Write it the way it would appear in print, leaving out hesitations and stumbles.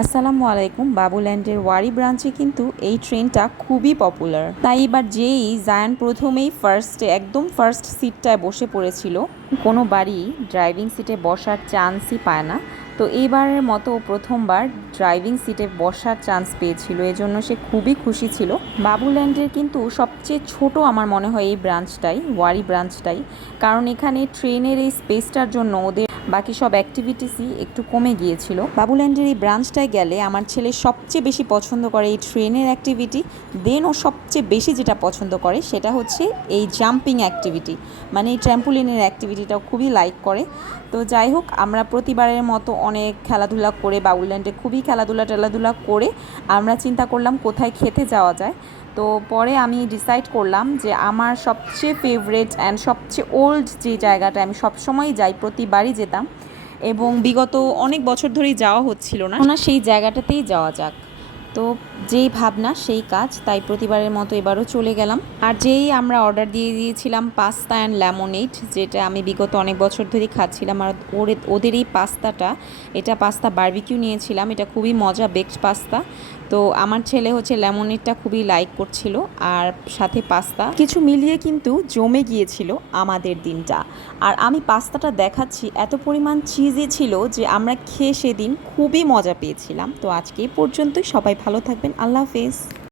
আসসালামু আলাইকুম। বাবুল্যান্ডের ওয়ারি ব্রাঞ্চে কিন্তু এই ট্রেনটা খুবই পপুলার, তাই এবার যেই জায়ান প্রথমেই একদম ফার্স্ট সিটটায় বসে পড়েছিল, কোনো বাড়ি ড্রাইভিং সিটে বসার চান্সই পায় না। তো এইবারের মতো প্রথমবার ড্রাইভিং সিটে বসার চান্স পেয়েছিল, এজন্য সে খুবই খুশি ছিল। বাবুল্যান্ডের কিন্তু সবচেয়ে ছোট আমার মনে হয় এই ব্রাঞ্চটাই, ওয়ারি ব্রাঞ্চটাই, কারণ এখানে ট্রেনের এই স্পেসটার জন্য ওদের বাকি সব অ্যাক্টিভিটিসই একটু কমে গিয়েছিল। বাবুল্যান্ডের এই ব্রাঞ্চটায় গেলে আমার ছেলে সবচেয়ে বেশি পছন্দ করে এই ট্রেনের অ্যাক্টিভিটি, দেন ও সবচেয়ে বেশি যেটা পছন্দ করে সেটা হচ্ছে এই জাম্পিং অ্যাক্টিভিটি, মানে এই ট্র্যাম্পোলিনের অ্যাক্টিভিটিটাও খুবই লাইক করে। তো যাই হোক, আমরা প্রতিবারের মতো অনেক খেলাধুলা করে বাবুল্যান্ডে খুবই খেলাধুলা করে আমরা চিন্তা করলাম কোথায় খেতে যাওয়া যায়। তো পরে আমি ডিসাইড করলাম যে আমার সবচেয়ে ফেভারেট অ্যান্ড সবচেয়ে ওল্ড যে জায়গাটা আমি সবসময়ই যাই, প্রতিবারই যেতাম এবং বিগত অনেক বছর ধরেই যাওয়া হচ্ছিল না, সেই জায়গাটাতেই যাওয়া যাক। তো যেই ভাবনা সেই কাজ, তাই প্রতিবারের মতো এবারও চলে গেলাম। আর যেই আমরা অর্ডার দিয়ে দিয়েছিলাম পাস্তা অ্যান্ড লেমনেড, যেটা আমি বিগত অনেক বছর ধরেই খাচ্ছিলাম। আর ওদের এই পাস্তাটা, এটা পাস্তা বারবিকিউ নিয়েছিলাম, এটা খুবই মজা বেকড পাস্তা। তো আমার ছেলে হচ্ছে লেমনেডটা খুবই লাইক করছিল, আর সাথে পাস্তা, কিছু মিলিয়ে কিন্তু জমে গিয়েছিল আমাদের দিনটা। আর আমি পাস্তাটা দেখাচ্ছি, এত পরিমাণ চিজি ছিল যে আমরা খেয়ে সেদিন খুবই মজা পেয়েছিলাম। তো আজকে এই পর্যন্তই, সবাই ভালো থাকবেন, আল্লাহ হাফেজ।